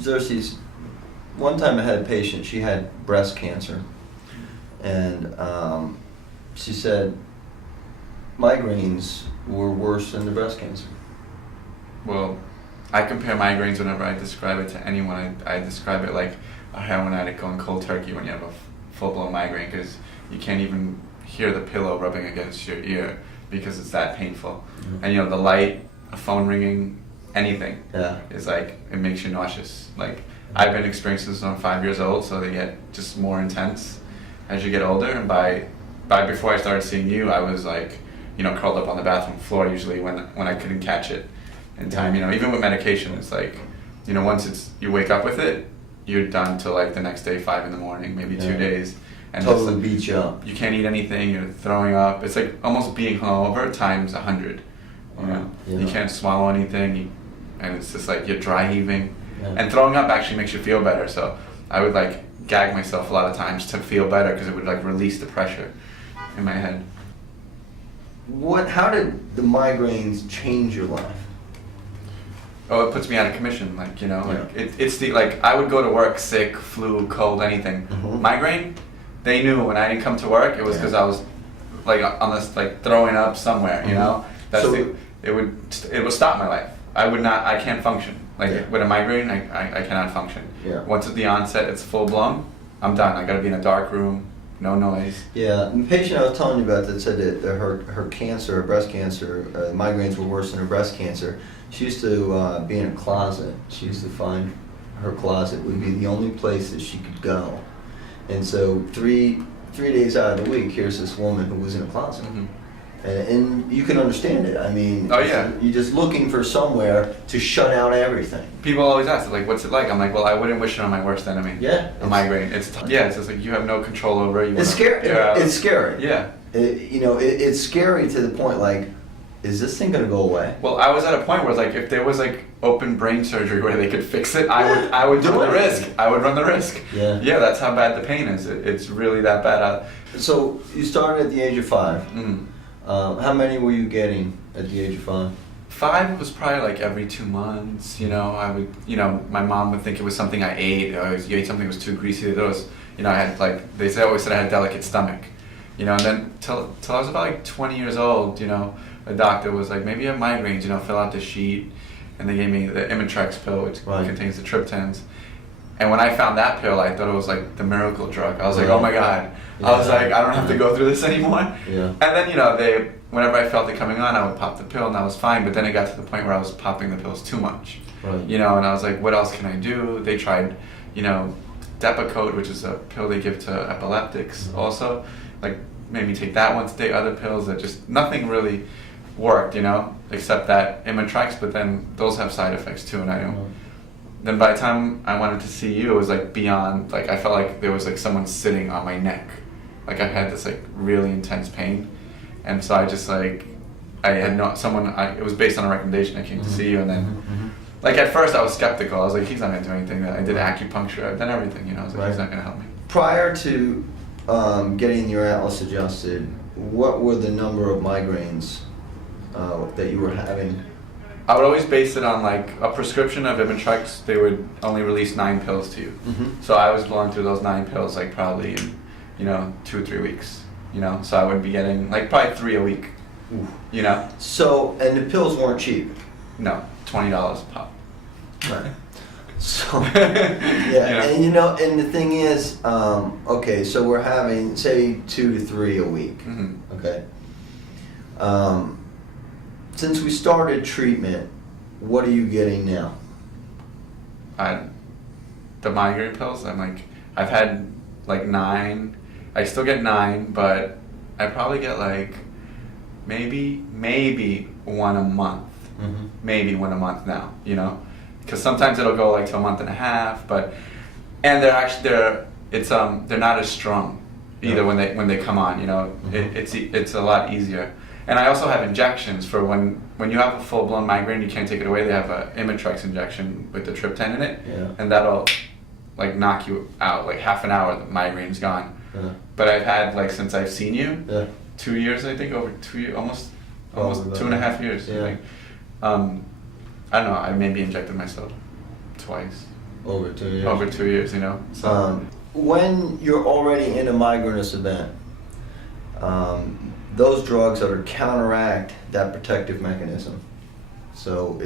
Xertes, one time I had a patient, she had breast cancer, and she said migraines were worse than the breast cancer. Well, I compare migraines whenever I describe it to anyone. I describe it like a heroin addict going cold turkey when you have a full-blown migraine, because you can't even hear the pillow rubbing against your ear because it's that painful. Mm-hmm. And you know, the light, a phone ringing, anything is like, it makes you nauseous. Like, I've been experiencing this when I'm 5 years old, so they get just more intense as you get older. And by before I started seeing you, I was like, you know, curled up on the bathroom floor usually when I couldn't catch it in time. You know, even with medication, it's like, you know, once you wake up with it, you're done till like the next day, 5 in the morning, maybe 2 days. And totally beat you up. You can't eat anything, you're throwing up. It's like almost being hungover times 100. You know, you can't swallow anything, and it's just like you're dry heaving. And throwing up actually makes you feel better. So I would like gag myself a lot of times to feel better, because it would like release the pressure in my head. How did the migraines change your life? Oh, it puts me out of commission. Like, you know, like it's the, like, I would go to work sick, flu, cold, anything. Mm-hmm. Migraine, they knew when I didn't come to work, it was because I was like on this, like throwing up somewhere, you know? That's it would stop my life. I can't function. Like with a migraine, I cannot function. Yeah. Once at the onset, it's full blown, I'm done. I gotta be in a dark room, no noise. Yeah, the patient I was telling you about that said that her cancer, her breast cancer, migraines were worse than her breast cancer. She used to be in a closet. She used to find her closet would be the only place that she could go. And so three days out of the week, here's this woman who was in a closet. Mm-hmm. And you can understand it. I mean, you're just looking for somewhere to shut out everything. People always ask, like, what's it like? I'm like, well, I wouldn't wish it on my worst enemy. Yeah. A migraine. It's just like you have no control over it. It's scary. It's scary. Yeah. It's scary to the point, like, is this thing going to go away? Well, I was at a point where, like, if there was, like, open brain surgery where they could fix it, I would run the risk. I would run the risk. Yeah. Yeah, that's how bad the pain is. It's really that bad. So you started at the age of 5. Mm. How many were you getting at the age of 5? 5 was probably like every 2 months. You know, I would, you know, my mom would think it was something I ate. Or you ate something that was too greasy. There was, you know, I had like, always said I had a delicate stomach. You know, and then till I was about like 20 years old, you know, a doctor was like, maybe you have migraines, you know, fill out the sheet. And they gave me the Imitrex pill, which contains the triptans. And when I found that pill, I thought it was like the miracle drug. I was like, oh my God. Yeah. I was like, I don't have to go through this anymore. Yeah. And then, you know, whenever I felt it coming on, I would pop the pill and that was fine. But then it got to the point where I was popping the pills too much. Right. You know, and I was like, what else can I do? They tried, you know, Depakote, which is a pill they give to epileptics also. Like, made me take that one to take other pills that just, nothing really worked, you know, except that Imitrex, but then those have side effects too, and I don't. Mm-hmm. Then by the time I wanted to see you, it was like beyond, like I felt like there was like someone sitting on my neck. Like I had this like really intense pain. And so I just like, it was based on a recommendation. I came to see you, and then like at first I was skeptical. I was like, he's not gonna do anything. I did acupuncture, I've done everything, you know, I was like, he's not gonna help me. Prior to getting your atlas adjusted, what were the number of migraines that you were having? I would always base it on like a prescription of Imitrex. They would only release 9 pills to you. Mm-hmm. So I was blowing through those 9 pills like probably in, you know, 2 or 3 weeks, you know, so I would be getting like probably 3 a week. Ooh. You know. So, and the pills weren't cheap? No, $20 a pop. Right. So, yeah, and you know, and the thing is, okay, so we're having, say, 2 to 3 a week, mm-hmm. Okay. Since we started treatment, what are you getting now? The migraine pills, I've had like 9, I still get 9, but I probably get like maybe 1 a month, mm-hmm. Maybe 1 a month now, you know? Because sometimes it'll go like to a month and a half, and they're not as strong either when they come on, you know. Mm-hmm. It's a lot easier. And I also have injections for when you have a full-blown migraine, you can't take it away. They have a Imitrex injection with the triptan in it, and that'll like knock you out like half an hour. The migraine's gone. Yeah. But I've had like since I've seen you, 2 years, I think, over 2 years, almost 2.5 years. Yeah. Like, I don't know. I maybe injected myself twice. Over 2 years. Over 2 years, you know. So When you're already in a migrainous event, those drugs are to counteract that protective mechanism. So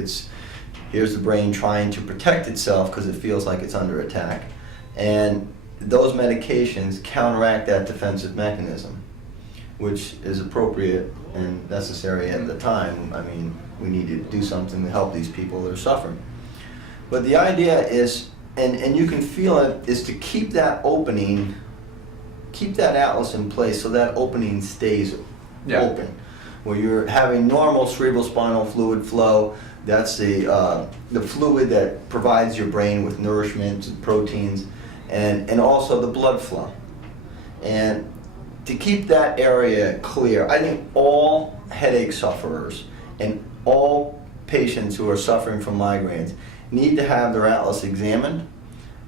here's the brain trying to protect itself because it feels like it's under attack. And those medications counteract that defensive mechanism, which is appropriate and necessary at the time. I mean, we need to do something to help these people that are suffering. But the idea is, and you can feel it, is to keep that opening, keep that atlas in place so that opening stays open. Where you're having normal cerebrospinal fluid flow, that's the fluid that provides your brain with nourishment, proteins, and also the blood flow. And to keep that area clear, I think all headache sufferers and all patients who are suffering from migraines need to have their atlas examined,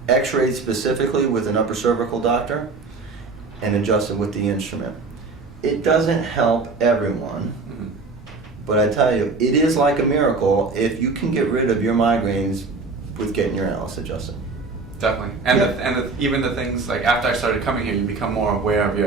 x-rayed specifically with an upper cervical doctor, and adjusted with the instrument. It doesn't help everyone, but I tell you, it is like a miracle if you can get rid of your migraines with getting your atlas adjusted. Definitely. And even the things, like after I started coming here, you become more aware of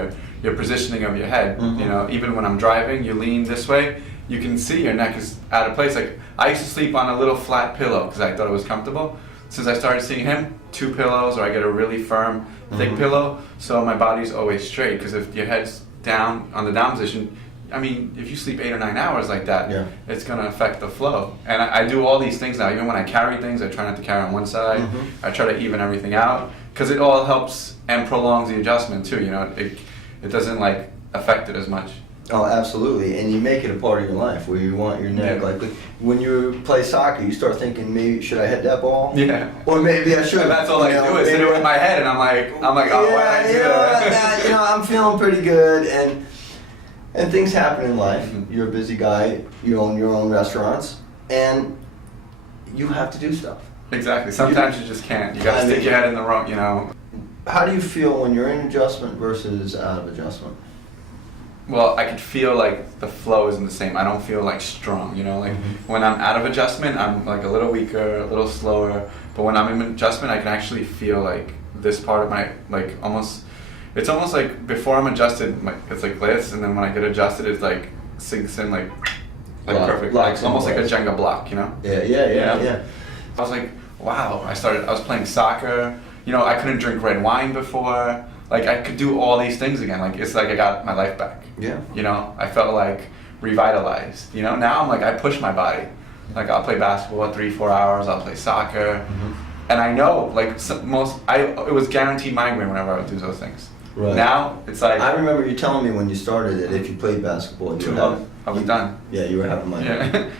your positioning of your head. You know, even when I'm driving, you lean this way, you can see your neck is out of place. Like I used to sleep on a little flat pillow because I thought it was comfortable. Since I started seeing him, 2 pillows, or I get a really firm, thick pillow, so my body's always straight. Because if your head's down on the down position, I mean, if you sleep 8 or 9 hours like that, it's going to affect the flow. And I do all these things now. Even when I carry things, I try not to carry on one side. I try to even everything out because it all helps and prolongs the adjustment too. You know, it doesn't like affect it as much. Oh, absolutely. And you make it a part of your life where you want your neck. Like when you play soccer, you start thinking, maybe should I hit that ball? Yeah. Or maybe I should. And that's all I do is hit it with my head, and I'm like, oh, why did I do that? You know, I'm feeling pretty good, and things happen in life. You're a busy guy. You own your own restaurants, and you have to do stuff. Exactly. Sometimes you just can't. You got to stick your head in the wrong. You know. How do you feel when you're in adjustment versus out of adjustment? Well, I could feel like the flow isn't the same. I don't feel like strong, you know? Like when I'm out of adjustment, I'm like a little weaker, a little slower. But when I'm in adjustment, I can actually feel like this part of my, like almost, it's almost like before I'm adjusted, it's like this, and then when I get adjusted, it's like sinks in like perfect. Like almost like a Jenga block, you know? Yeah. I was like, wow, I was playing soccer. You know, I couldn't drink red wine before. Like I could do all these things again. Like it's like I got my life back. Yeah. You know, I felt like revitalized. You know, now I'm like I push my body. Like I'll play basketball 3-4 hours. I'll play soccer, and I know like it was guaranteed migraine whenever I would do those things. Right. Now it's like I remember you telling me when you started it, if you played basketball, I was done. Yeah, you were having migraine. Yeah.